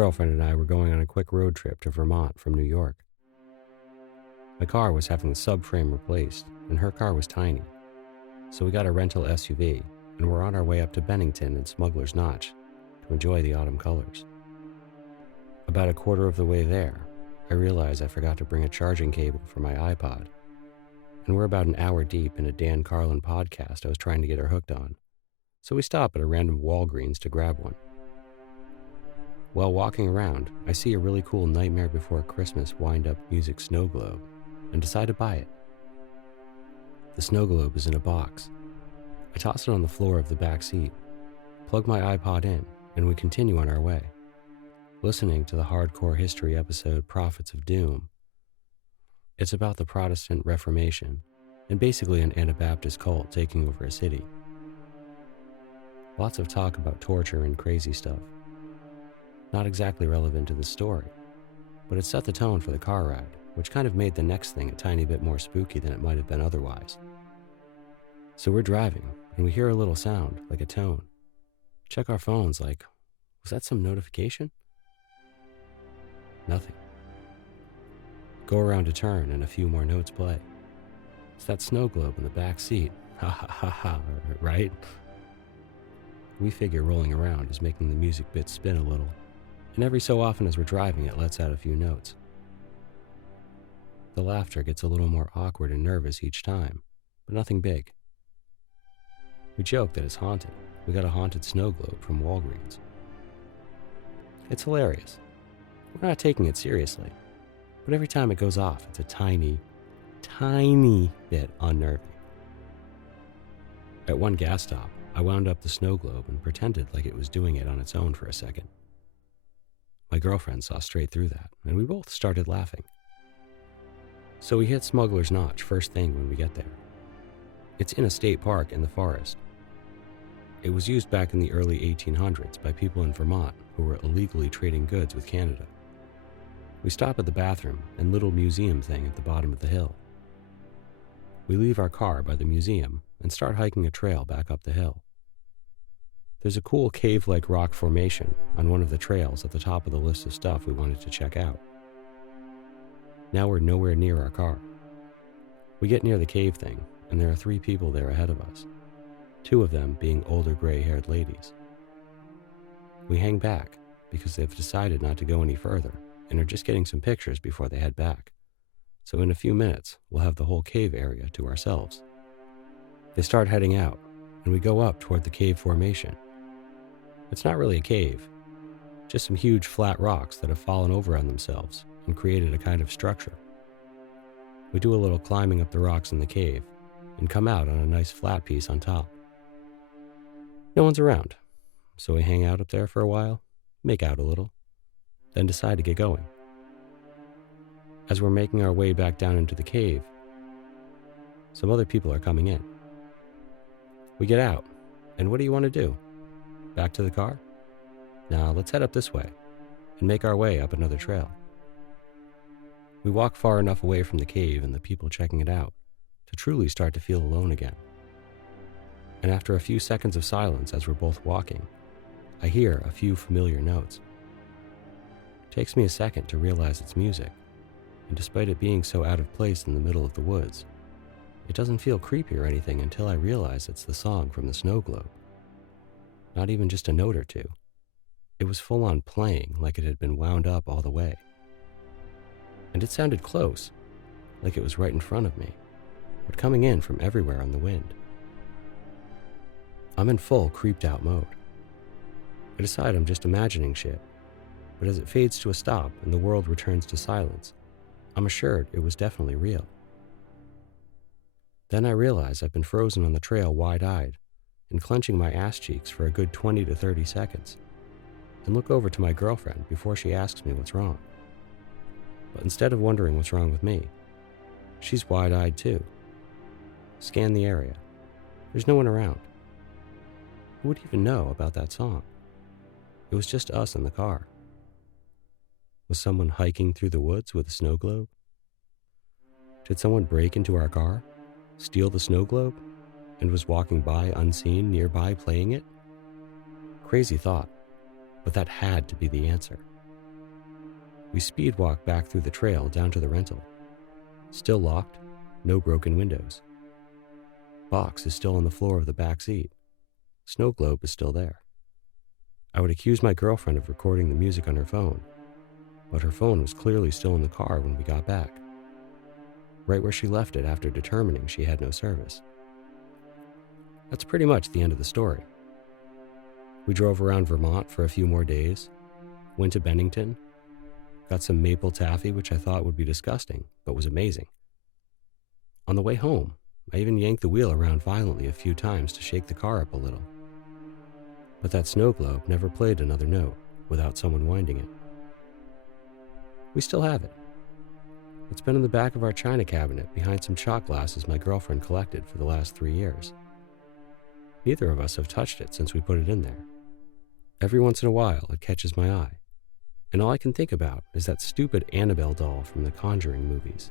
girlfriend and I were going on a quick road trip to Vermont from New York. My car was having the subframe replaced, and her car was tiny. So we got a rental SUV, and we're on our way up to Bennington and Smuggler's Notch to enjoy the autumn colors. About a quarter of the way there, I realized I forgot to bring a charging cable for my iPod, and we're about an hour deep in a Dan Carlin podcast I was trying to get her hooked on, so we stop at a random Walgreens to grab one. While walking around, I see a really cool Nightmare Before Christmas wind-up music snow globe and decide to buy it. The snow globe is in a box. I toss it on the floor of the back seat, plug my iPod in, and we continue on our way, listening to the hardcore history episode Prophets of Doom. It's about the Protestant Reformation and basically an Anabaptist cult taking over a city. Lots of talk about torture and crazy stuff. Not exactly relevant to the story, but it set the tone for the car ride, which kind of made the next thing a tiny bit more spooky than it might have been otherwise. So we're driving, and we hear a little sound, like a tone. Check our phones like, was that some notification? Nothing. Go around a turn and a few more notes play. It's that snow globe in the back seat. Ha ha ha ha, right? We figure rolling around is making the music bits spin a little, and every so often as we're driving it lets out a few notes. The laughter gets a little more awkward and nervous each time, but nothing big. We joke that it's haunted. We got a haunted snow globe from Walgreens. It's hilarious. We're not taking it seriously, but every time it goes off, it's a tiny, tiny bit unnerving. At one gas stop, I wound up the snow globe and pretended like it was doing it on its own for a second. My girlfriend saw straight through that, and we both started laughing. So we hit Smuggler's Notch first thing when we get there. It's in a state park in the forest. It was used back in the early 1800s by people in Vermont who were illegally trading goods with Canada. We stop at the bathroom and little museum thing at the bottom of the hill. We leave our car by the museum and start hiking a trail back up the hill. There's a cool cave-like rock formation on one of the trails at the top of the list of stuff we wanted to check out. Now we're nowhere near our car. We get near the cave thing, and there are 3 people there ahead of us, 2 of them being older gray-haired ladies. We hang back because they've decided not to go any further and are just getting some pictures before they head back. So in a few minutes, we'll have the whole cave area to ourselves. They start heading out, and we go up toward the cave formation. It's not really a cave, just some huge flat rocks that have fallen over on themselves and created a kind of structure. We do a little climbing up the rocks in the cave and come out on a nice flat piece on top. No one's around, so we hang out up there for a while, make out a little, then decide to get going. As we're making our way back down into the cave, some other people are coming in. We get out, and what do you want to do? Back to the car? Nah, let's head up this way and make our way up another trail. We walk far enough away from the cave and the people checking it out to truly start to feel alone again. And after a few seconds of silence as we're both walking, I hear a few familiar notes. It takes me a second to realize it's music, and despite it being so out of place in the middle of the woods, it doesn't feel creepy or anything until I realize it's the song from the snow globe. Not even just a note or two. It was full on playing like it had been wound up all the way. And it sounded close, like it was right in front of me, but coming in from everywhere on the wind. I'm in full creeped out mode. I decide I'm just imagining shit, but as it fades to a stop and the world returns to silence, I'm assured it was definitely real. Then I realize I've been frozen on the trail wide-eyed and clenching my ass cheeks for a good 20 to 30 seconds, and look over to my girlfriend before she asks me what's wrong. But instead of wondering what's wrong with me, she's wide-eyed too. Scan the area. There's no one around. Who would even know about that song? It was just us in the car. Was someone hiking through the woods with a snow globe? Did someone break into our car, steal the snow globe, and was walking by unseen nearby playing it? Crazy thought, but that had to be the answer. We speed walked back through the trail down to the rental. Still locked, no broken windows. Box is still on the floor of the back seat. Snow globe is still there. I would accuse my girlfriend of recording the music on her phone, but her phone was clearly still in the car when we got back, right where she left it after determining she had no service. That's pretty much the end of the story. We drove around Vermont for a few more days, went to Bennington, got some maple taffy, which I thought would be disgusting, but was amazing. On the way home, I even yanked the wheel around violently a few times to shake the car up a little. But that snow globe never played another note without someone winding it. We still have it. It's been in the back of our china cabinet behind some shot glasses my girlfriend collected for the last 3 years. Neither of us have touched it since we put it in there. Every once in a while, it catches my eye, and all I can think about is that stupid Annabelle doll from the Conjuring movies.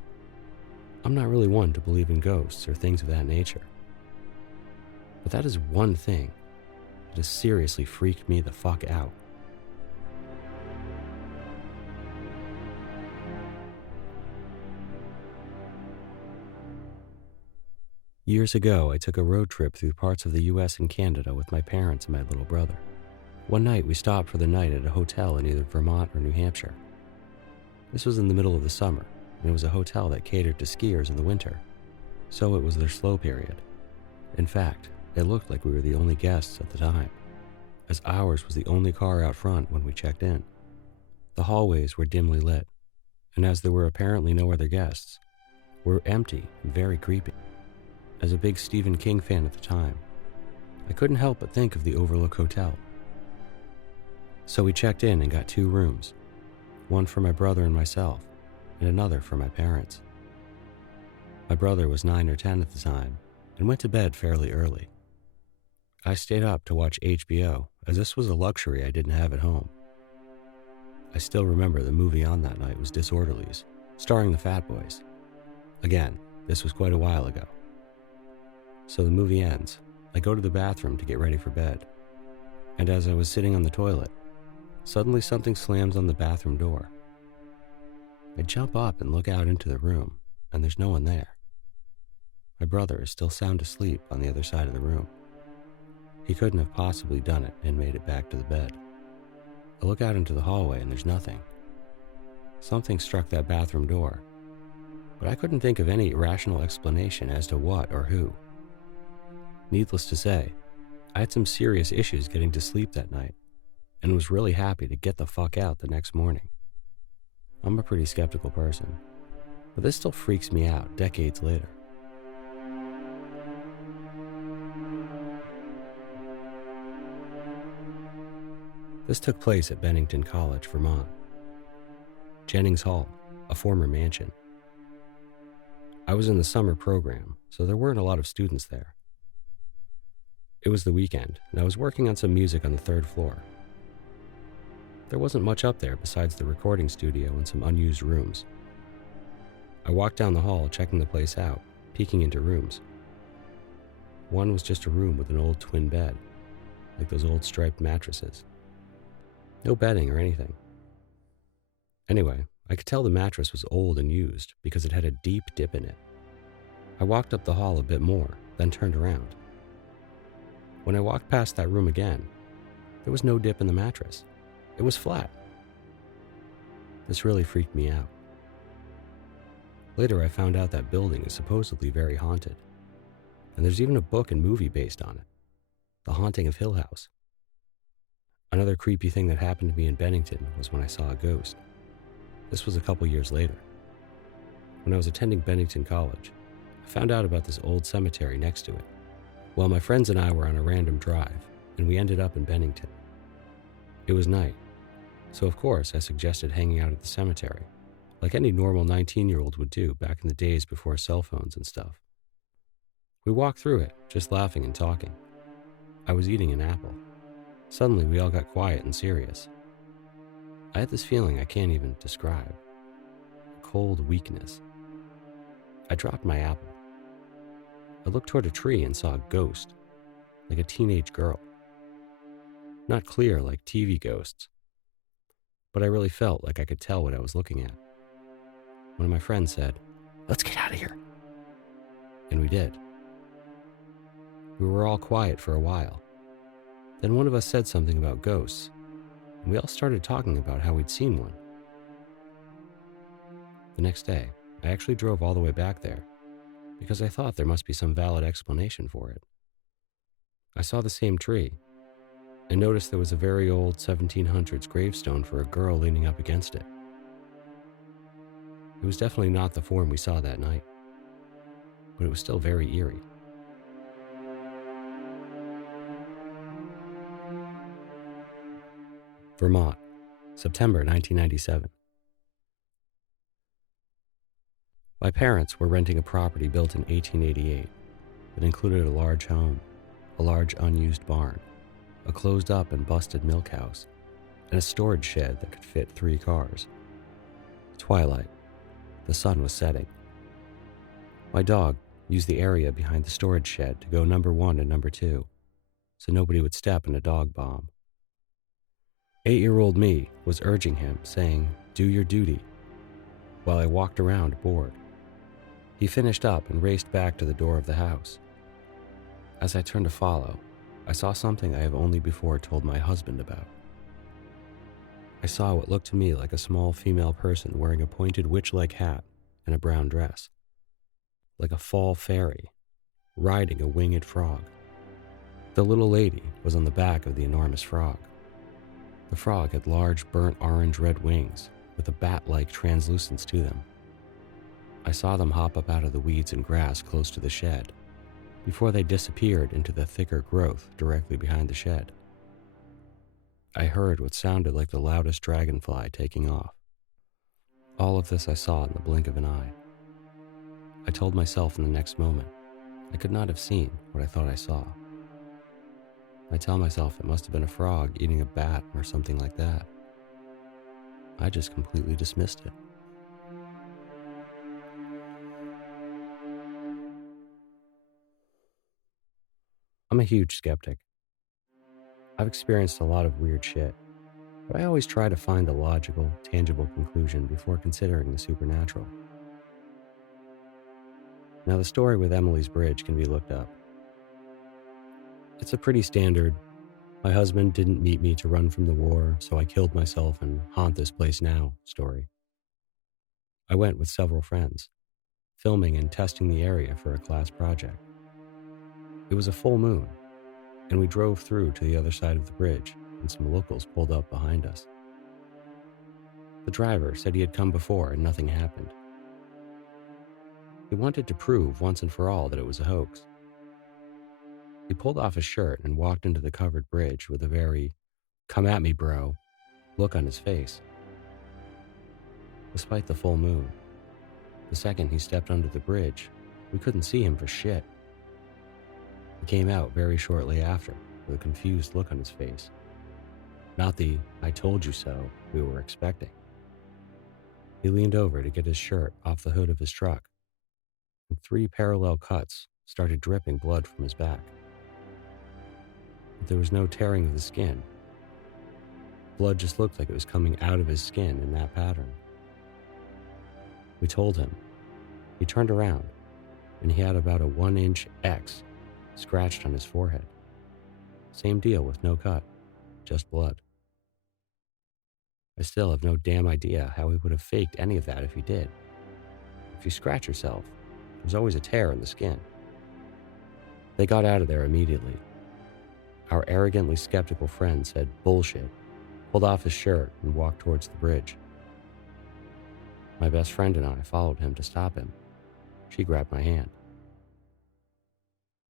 I'm not really one to believe in ghosts or things of that nature, but that is one thing that has seriously freaked me the fuck out. Years ago, I took a road trip through parts of the US and Canada with my parents and my little brother. One night, we stopped for the night at a hotel in either Vermont or New Hampshire. This was in the middle of the summer, and it was a hotel that catered to skiers in the winter, so it was their slow period. In fact, it looked like we were the only guests at the time, as ours was the only car out front when we checked in. The hallways were dimly lit, and as there were apparently no other guests, were empty and very creepy. As a big Stephen King fan at the time, I couldn't help but think of the Overlook Hotel. So we checked in and got 2 rooms, one for my brother and myself, and another for my parents. My brother was 9 or 10 at the time and went to bed fairly early. I stayed up to watch HBO, as this was a luxury I didn't have at home. I still remember the movie on that night was Disorderlies, starring the Fat Boys. Again, this was quite a while ago. So the movie ends. I go to the bathroom to get ready for bed, and as I was sitting on the toilet, suddenly something slams on the bathroom door. I jump up and look out into the room, and there's no one there. My brother is still sound asleep on the other side of the room. He couldn't have possibly done it and made it back to the bed. I look out into the hallway and there's nothing. Something struck that bathroom door, but I couldn't think of any rational explanation as to what or who. Needless to say, I had some serious issues getting to sleep that night, and was really happy to get the fuck out the next morning. I'm a pretty skeptical person, but this still freaks me out decades later. This took place at Bennington College, Vermont. Jennings Hall, a former mansion. I was in the summer program, so there weren't a lot of students there. It was the weekend, and I was working on some music on the 3rd floor. There wasn't much up there besides the recording studio and some unused rooms. I walked down the hall, checking the place out, peeking into rooms. One was just a room with an old twin bed, like those old striped mattresses. No bedding or anything. Anyway, I could tell the mattress was old and used because it had a deep dip in it. I walked up the hall a bit more, then turned around. When I walked past that room again, there was no dip in the mattress. It was flat. This really freaked me out. Later, I found out that building is supposedly very haunted, and there's even a book and movie based on it, The Haunting of Hill House. Another creepy thing that happened to me in Bennington was when I saw a ghost. This was a couple years later. When I was attending Bennington College, I found out about this old cemetery next to it. Well, my friends and I were on a random drive, and we ended up in Bennington. It was night, so of course I suggested hanging out at the cemetery, like any normal 19-year-old would do back in the days before cell phones and stuff. We walked through it, just laughing and talking. I was eating an apple. Suddenly, we all got quiet and serious. I had this feeling I can't even describe. A cold weakness. I dropped my apple. I looked toward a tree and saw a ghost, like a teenage girl. Not clear like TV ghosts, but I really felt like I could tell what I was looking at. One of my friends said, "Let's get out of here." And we did. We were all quiet for a while. Then one of us said something about ghosts, and we all started talking about how we'd seen one. The next day, I actually drove all the way back there because I thought there must be some valid explanation for it. I saw the same tree and noticed there was a very old 1700s gravestone for a girl leaning up against it. It was definitely not the form we saw that night, but it was still very eerie. Vermont, September 1997. My parents were renting a property built in 1888 that included a large home, a large unused barn, a closed-up and busted milk house, and a storage shed that could fit 3 cars. Twilight. The sun was setting. My dog used the area behind the storage shed to go number 1 and number 2, so nobody would step in a dog bomb. 8-year-old me was urging him, saying, "Do your duty," while I walked around bored. He finished up and raced back to the door of the house. As I turned to follow, I saw something I have only before told my husband about. I saw what looked to me like a small female person wearing a pointed witch-like hat and a brown dress, like a fall fairy, riding a winged frog. The little lady was on the back of the enormous frog. The frog had large burnt orange-red wings with a bat-like translucence to them. I saw them hop up out of the weeds and grass close to the shed, before they disappeared into the thicker growth directly behind the shed. I heard what sounded like the loudest dragonfly taking off. All of this I saw in the blink of an eye. I told myself in the next moment, I could not have seen what I thought I saw. I tell myself it must have been a frog eating a bat or something like that. I just completely dismissed it. I'm a huge skeptic. I've experienced a lot of weird shit, but I always try to find a logical, tangible conclusion before considering the supernatural. Now, the story with Emily's Bridge can be looked up. It's a pretty standard, "My husband didn't meet me to run from the war, so I killed myself and haunt this place now" story. I went with several friends, filming and testing the area for a class project. It was a full moon, and we drove through to the other side of the bridge, and some locals pulled up behind us. The driver said he had come before and nothing happened. He wanted to prove once and for all that it was a hoax. He pulled off his shirt and walked into the covered bridge with a very "come at me, bro" look on his face. Despite the full moon, the second he stepped under the bridge, we couldn't see him for shit. He came out very shortly after with a confused look on his face. Not the "I told you so" we were expecting. He leaned over to get his shirt off the hood of his truck, and 3 parallel cuts started dripping blood from his back. But there was no tearing of the skin. Blood just looked like it was coming out of his skin in that pattern. We told him. He turned around, and he had about a 1-inch X scratched on his forehead. Same deal with no cut, just blood. I still have no damn idea how he would have faked any of that if he did. If you scratch yourself, there's always a tear in the skin. They got out of there immediately. Our arrogantly skeptical friend said bullshit, pulled off his shirt, and walked towards the bridge. My best friend and I followed him to stop him. She grabbed my hand.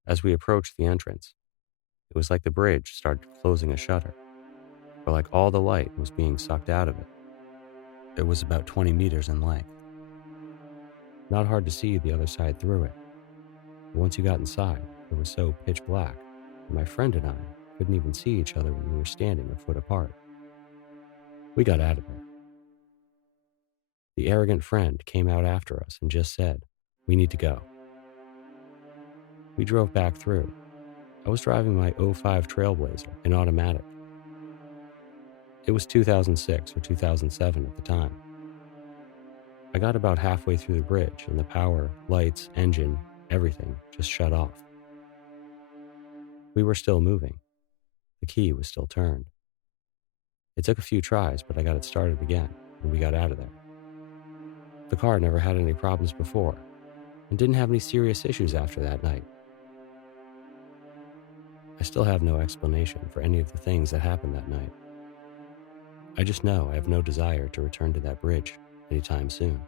As we approached the entrance, it was like the bridge started closing a shutter, or like all the light was being sucked out of it. It was about 20 meters in length. Not hard to see the other side through it, but once you got inside, it was so pitch black, and my friend and I couldn't even see each other when we were standing a foot apart. We got out of there. The arrogant friend came out after us and just said, "We need to go." We drove back through. I was driving my '05 Trailblazer, an automatic. It was 2006 or 2007 at the time. I got about halfway through the bridge and the power, lights, engine, everything just shut off. We were still moving. The key was still turned. It took a few tries, but I got it started again, and we got out of there. The car never had any problems before, and didn't have any serious issues after that night. I still have no explanation for any of the things that happened that night. I just know I have no desire to return to that bridge anytime soon.